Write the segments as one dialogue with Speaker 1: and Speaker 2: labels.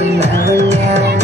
Speaker 1: and never, never.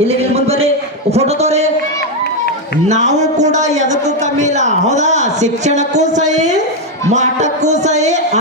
Speaker 2: ಇಲ್ಲಿ ಇಲ್ಲಿ ಮುಂದೆ ಬರ್ರಿ ಫೋಟೋ ತೋರಿ. ನಾವು ಕೂಡ ಎದಕ್ಕೂ ಕಮ್ಮಿ ಇಲ್ಲ. ಹೌದಾ? ಶಿಕ್ಷಣಕ್ಕೂ ಸಹಿ, ಮಾಟಕ್ಕೂ ಸಹಿ.